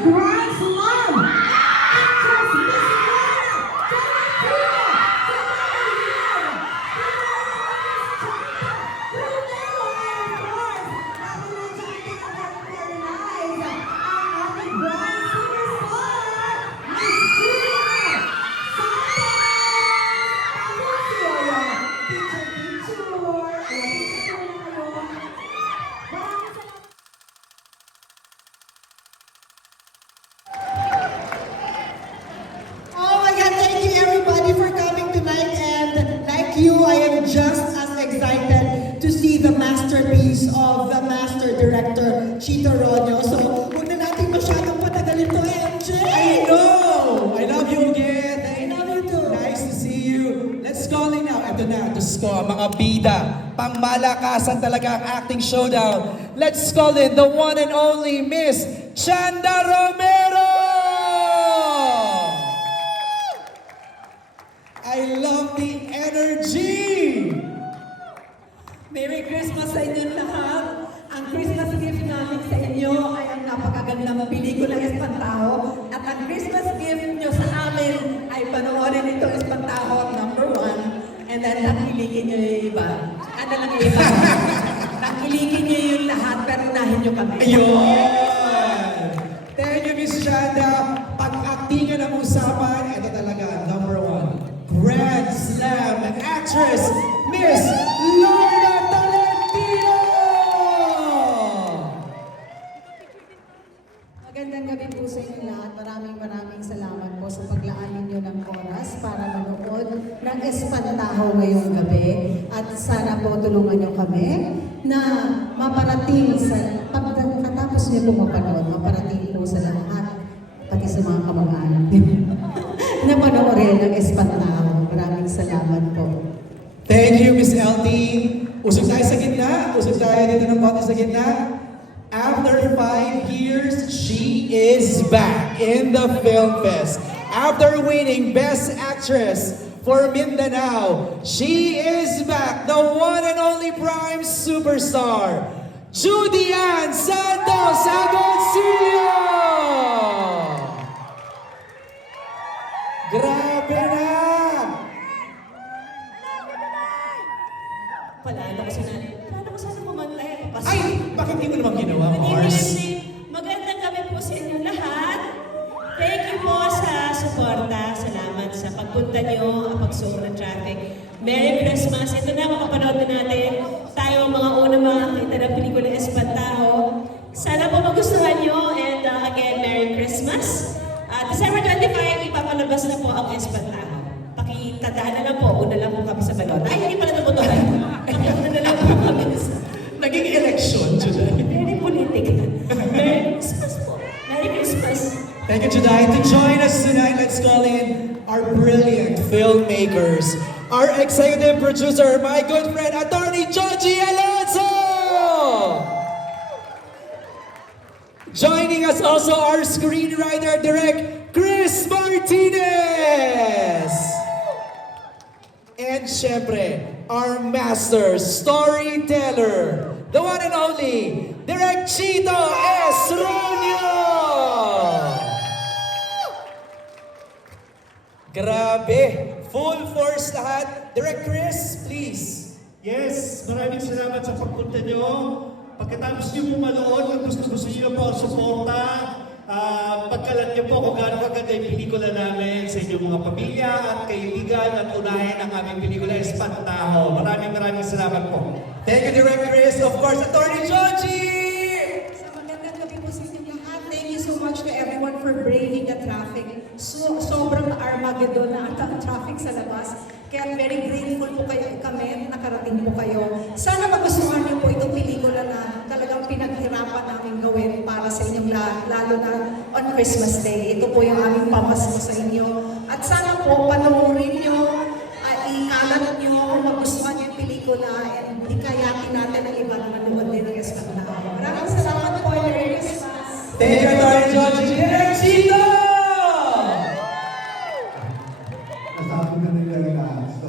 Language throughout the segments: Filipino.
Grand Slam! Actress Miss Lorna Tolentino! Oh my God, thank you everybody for coming tonight, and like you, I am just as excited to see the masterpiece of the master director, Chito Ronyo. So, huwag na natin masyadong patagalin to, MJ! I know! I love you again. I love you too. Nice to see you. Let's call it now. Ito na, Diyos ko, mga bida. Pangmalakasan talaga ang acting showdown. Let's call it the one and only Miss Chanda Romero! I love the energy! Merry Christmas sa inyong lahat. Ang Christmas gift namin sa inyo ay ang napakagandang pelikulang Espantaho. At ang Christmas gift nyo sa amin ay panoorin ito Espantaho #1. And then nakiligin nyo yung iba. Ano lang yung iba? Nakiligin nyo yung lahat pero unahin nyo kami. Ayun! Thank you, Miss Chanda. Pag-actingan ang usapan, ito talaga, #1. Grand Slam actress, Miss Lorna Tolentino! Magandang gabi po sa inyo lahat. Maraming salamat po sa paglaan ninyo ng oras para manood ng Espantaho ngayong gabi. At sana po tulungan nyo kami na maparating sa pagkatapos nyo po mapanood, maparating po sa lahat, pati sa mga kamag-anak nyo, na panoorin ng Espantaho. Maraming salamat po. Thank you, Miss LT. Usog tayo sa gitna. Usog tayo dito ng konti sa gitna. After 5 years, she is back in the Film Fest. After winning Best Actress for Mindanao, she is back, the one and only prime superstar, Judy Ann Santos Agoncillo! Grabe na! Palalo ko sana pumantay. Ay! Bakit di mo naman ginawa, Mars? Magandang gabi po sa inyo lahat. Thank you po sa suporta. Salamat sa pagpunta nyo, ang pagsuko ng traffic. Merry Christmas. Ito na, makapanood na natin. Tayo ang mga unang makakita ng pelikula Espantaho. Sana po magustuhan nyo. And again, Merry Christmas. December 25, ipapalabas na po ang Espantaho. Pakitandaan na lang po, una lang po kami sa balota. Ay, hindi pala nabutuhan. Una na lang po kami sa... Naging election today. Very political. Merry Christmas po. Merry Christmas. Thank you, Juday. To join us tonight, let's call in our brilliant filmmakers, our executive producer, my good friend, Attorney Georgie Alonso! Joining us also our screenwriter, direct Chris Martinez! And syempre, our master storyteller, the one and only, Direct Chito S. Ronyo! Grabe! Full force lahat. Direct Chris, please. Yes, maraming salamat sa pagpunta nyo. Pagkatapos nyo po manood, kung gusto nyo po ang suporta, pagkalat nyo po kung gaano kaganda yung pelikula namin sa inyong mga pamilya at kaibigan at unahin ang aming pelikula Espantaho. Maraming salamat po. Thank you, Direct Chris. Of course, Attorney Georgie! Sa magandang gabi po sa inyo lahat. Thank you so much to everyone for braving the traffic. Sobrang Armageddon na ang traffic sa labas. Kaya very grateful po kayo kami, nakarating po kayo. Sana magustuhan niyo po itong pelikula na talagang pinaghirapan namin gawin para sa inyong lahat, lalo na on Christmas Day. Ito po yung aming pamasko sa inyo. At sana po panoorin niyo, ikalat niyo, magustuhan niyo yung pelikula, and hikayatin natin ang iba na manood din ng Espantaho. Maraming salamat po. Merry Christmas! Thank you, Attorney Georgie. Direct Chito! Nasabi na nila lahat, so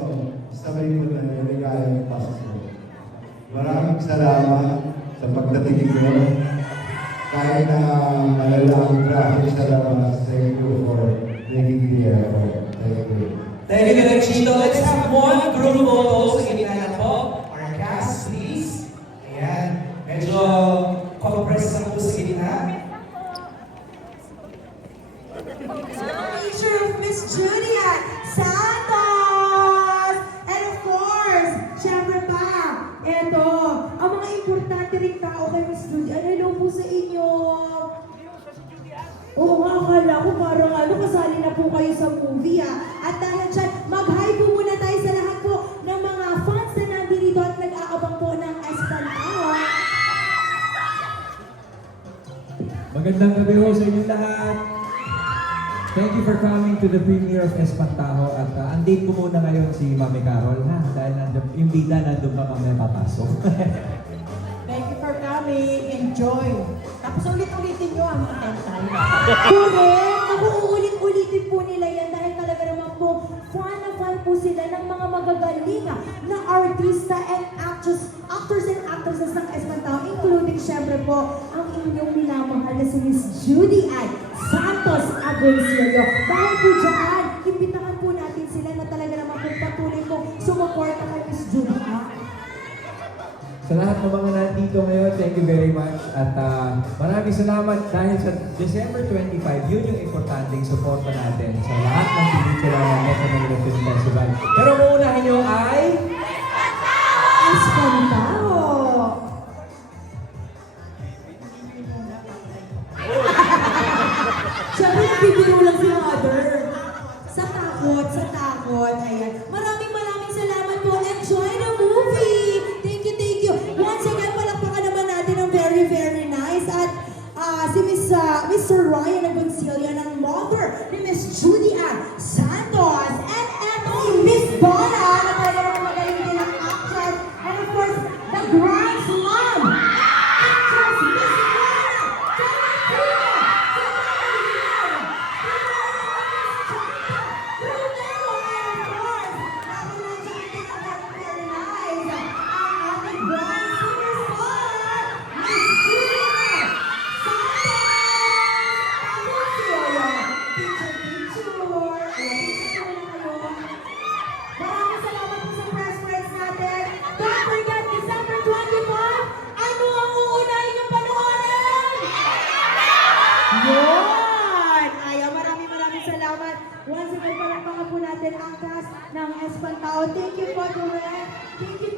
sabay ko na niligaya yung Pasko. Maraming salamat sa pagdating niyo. Kahit na malalaking traffic sa labas. Thank you for making the effort. Thank you. Thank you, Direk Chito. Let's have one group photo sa gitna na po. Our cast, please. Ayan. Medyo compress na po sa gitna. Picture of Miss Julia Santos! And of course, syempre pa, eto, ang mga importante ring tao kay Miss Julia. Hello po sa inyo! Oo nga, akala ko parang kasali na po kayo sa movie At dahil dyan, mag-hi po muna tayo sa lahat po ng mga fans na nandito at nag-aabang po ng Espantaho. Magandang gabi ho sa inyo lahat. Thank you for coming to the premiere of Espantaho. At andate ko muna ngayon si Mami Carol, ha? Dahil yung bida nandun pa kami papasok. Thank you for coming. Enjoy. Tapos ulit-ulitin nyo ang mga tayo. Correct! Naku, uulit-ulitin po nila yan dahil talaga naman po fan na fan po sila ng mga magagaling na artista and actors and actresses ng Espantaho, including syempre po ang inyong minamahal na si Miss Judy Ann Santos Agoncillo. Dahil po dyan, imbitahan po natin sila na talaga naman po patuloy po sumuporta kay Miss Judy Ann. Sa lahat ng mga nandito ngayon, thank you very much. At maraming salamat dahil sa December 25, yun yung importanteng suporta natin sa lahat ng pelikula ng Metro Manila Film Festival. Pero ang uunahin nyo ay... Espantaho! Siyempre, nagbibiro lang si Mother. Sa takot, ayan. Maraming salamat po. Enjoy the movie! Thank you. Once again, palakpakan naman natin ang very, very nice. At si Mr. Ryan Agoncillo ng mother ni Miss Judy Ann Santos. And si Miss Bona, na talaga naman magaling din ang actress. And of course, the Grand Slam actress, Miss Bona Tolentino. Maraming salamat po sa press friends natin. Don't forget, December 25, ano ang uunahin yung panoorin? Yun! Ayaw, maraming salamat. Once again, palakpakan po natin ang cast ng Espantaho. Thank you po, Direk. Thank you